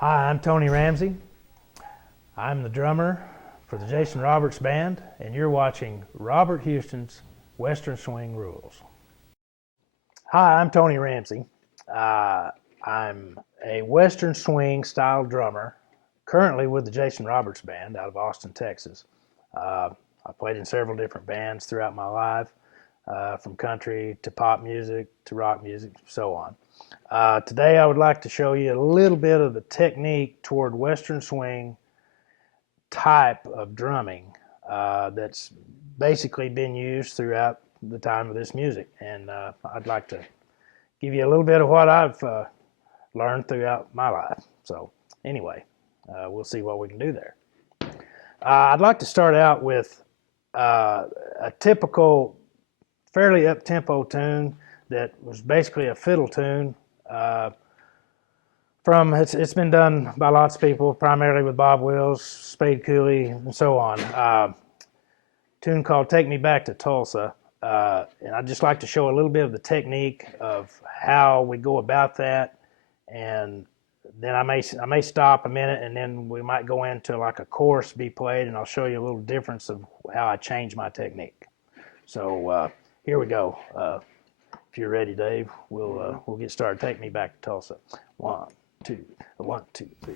Hi, I'm Tony Ramsey. I'm the drummer for the Jason Roberts Band, and you're watching Robert Huston's Western Swing Rules. Hi, I'm Tony Ramsey. I'm a Western Swing style drummer, currently with the Jason Roberts Band out of Austin, Texas. I played in several different bands throughout my life, from country to pop music to rock music, so on. Today I would like to show you a little bit of the technique toward Western Swing type of drumming that's basically been used throughout the time of this music. And I'd like to give you a little bit of what I've learned throughout my life. So anyway, we'll see what we can do there. I'd like to start out with a typical, fairly up-tempo tune that was basically a fiddle tune. It's been done by lots of people, primarily with Bob Wills, Spade Cooley, and so on. Tune called "Take Me Back to Tulsa," and I'd just like to show a little bit of the technique of how we go about that, and then I may stop a minute, and then we might go into like a chorus be played, and I'll show you a little difference of how I change my technique. So here we go. If you're ready, Dave, we'll get started. Take Me Back to Tulsa. 1, 2, 1, 2, 3.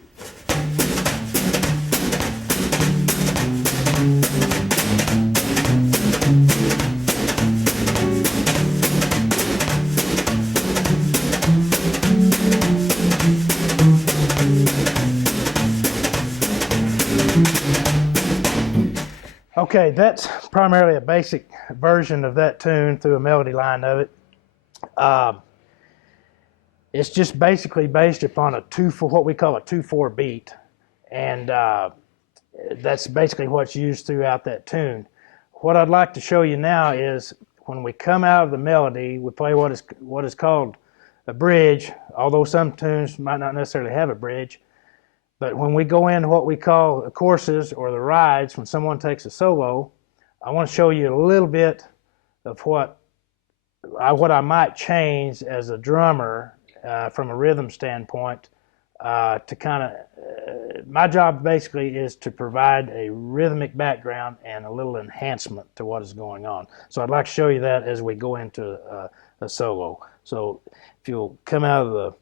Okay, that's primarily a basic version of that tune through a melody line of it. It's just basically based upon what we call a 2/4 beat, and that's basically what's used throughout that tune. What I'd like to show you now is when we come out of the melody, we play what is called a bridge, although some tunes might not necessarily have a bridge. But when we go into what we call the choruses or the rides, when someone takes a solo, I want to show you a little bit of what I might change as a drummer from a rhythm standpoint to kind of, my job basically is to provide a rhythmic background and a little enhancement to what is going on. So I'd like to show you that as we go into a solo. So if you'll come out of the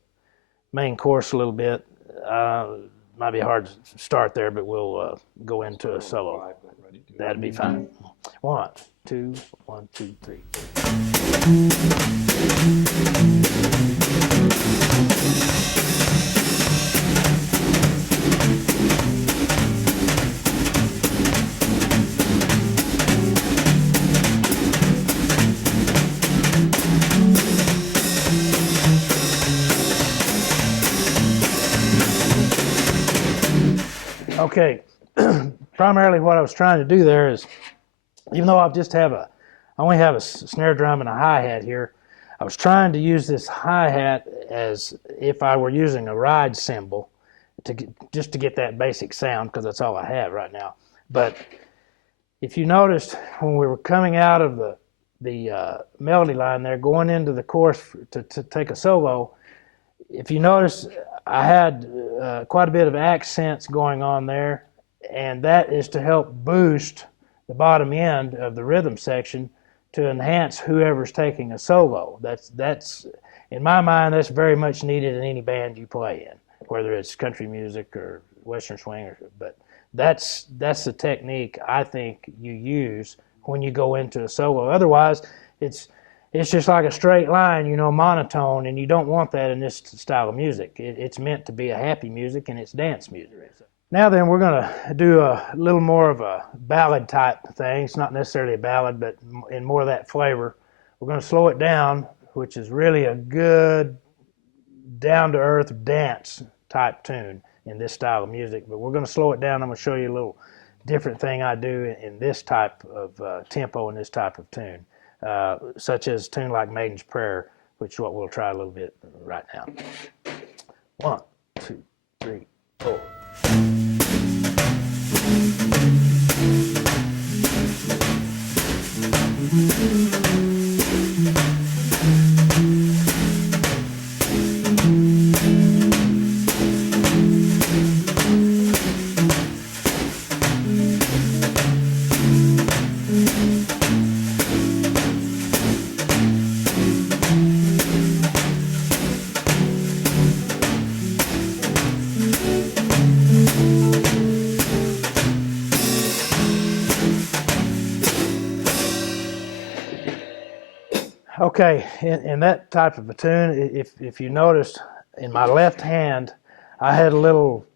main chorus a little bit, might be hard to start there, but we'll go into a solo. That'd be fine. 1, 2, 1, 2, 3. Okay, primarily what I was trying to do there is, even though I only have a snare drum and a hi-hat here, I was trying to use this hi-hat as if I were using a ride cymbal just to get that basic sound, because that's all I have right now. But if you noticed when we were coming out of the melody line there, going into the chorus to take a solo, if you notice, I had quite a bit of accents going on there, and that is to help boost the bottom end of the rhythm section to enhance whoever's taking a solo. That's in my mind, that's very much needed in any band you play in, whether it's country music or Western swing, but that's the technique I think you use when you go into a solo. Otherwise, it's just like a straight line, monotone, and you don't want that in this style of music. It's meant to be a happy music, and it's dance music. Now then, we're going to do a little more of a ballad type thing. It's not necessarily a ballad, but in more of that flavor. We're going to slow it down, which is really a good down-to-earth dance type tune in this style of music. But we're going to slow it down. I'm going to show you a little different thing I do in this type of tempo and this type of tune. Such as a tune like Maiden's Prayer, which is what we'll try a little bit right now. 1, 2, 3, 4. Okay, in that type of a tune, if you noticed, in my left hand, I had a little,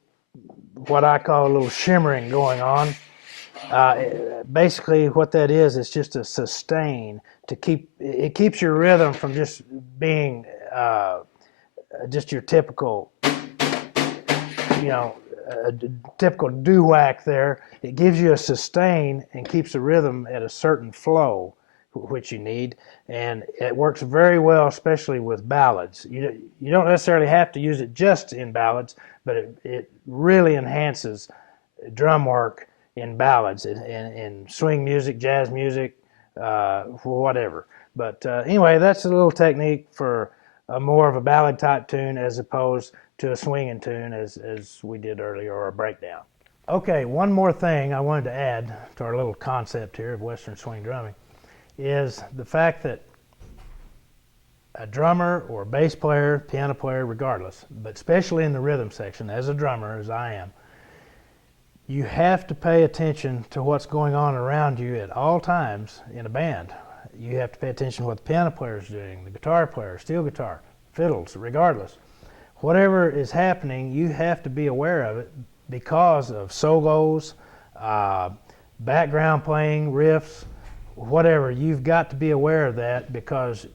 what I call a little shimmering going on. Basically, what that is, it's just a sustain to keep, it keeps your rhythm from just being just your typical, you know, typical doo-whack there. It gives you a sustain and keeps the rhythm at a certain flow, which you need, and it works very well, especially with ballads. You don't necessarily have to use it just in ballads, but it really enhances drum work in ballads, in swing music, jazz music, whatever. But anyway, that's a little technique for more of a ballad type tune as opposed to a swinging tune as we did earlier, or a breakdown. Okay, one more thing I wanted to add to our little concept here of Western swing drumming is the fact that a drummer or a bass player, piano player, regardless, but especially in the rhythm section, as a drummer, as I am, you have to pay attention to what's going on around you at all times in a band. You have to pay attention to what the piano player is doing, the guitar player, steel guitar, fiddles, regardless. Whatever is happening, you have to be aware of it because of solos, background playing, riffs, whatever. You've got to be aware of that because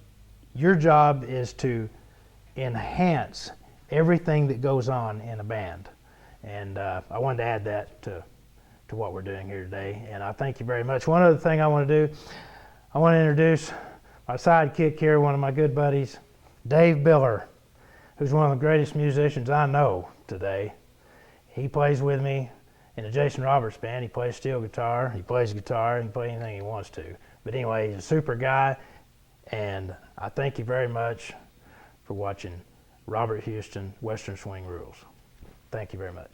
your job is to enhance everything that goes on in a band. And I wanted to add that to what we're doing here today. And I thank you very much. One other thing I want to do, I want to introduce my sidekick here, one of my good buddies, Dave Biller, who's one of the greatest musicians I know today. He plays with me in the Jason Roberts band. He plays steel guitar, he plays guitar, he can play anything he wants to. But anyway, he's a super guy, and I thank you very much for watching Robert Huston, Western Swing Rules. Thank you very much.